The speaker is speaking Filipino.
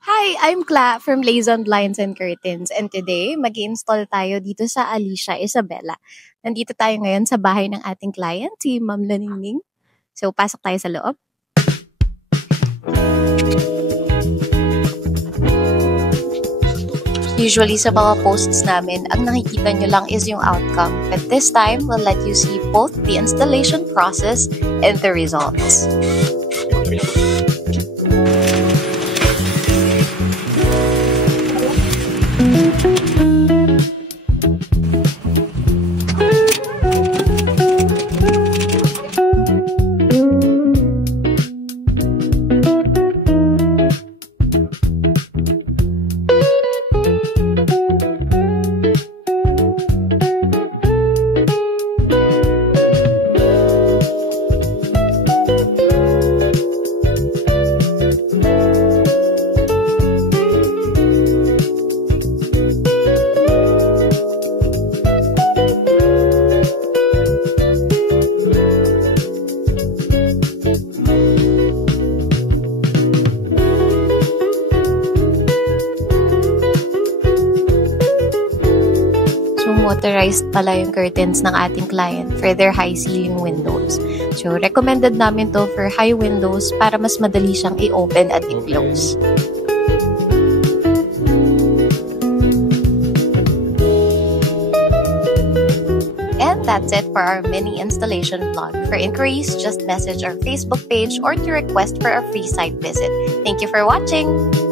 Hi, I'm Kla from Lazon Blinds and Curtains, and today mag-install tayo dito sa Alicia Isabela. Nandito tayo ngayon sa bahay ng ating client, si Ma'am Laningning. So, pasok tayo sa loob. Usually sa mga posts namin, ang nakikita nyo lang is yung outcome. But this time, we'll let you see both the installation process and the results. Motorized pala yung curtains ng ating client for their high ceiling windows. So, recommended namin to for high windows para mas madali siyang i-open at i-close. And that's it for our mini installation vlog. For inquiries, just message our Facebook page or to request for a free site visit. Thank you for watching!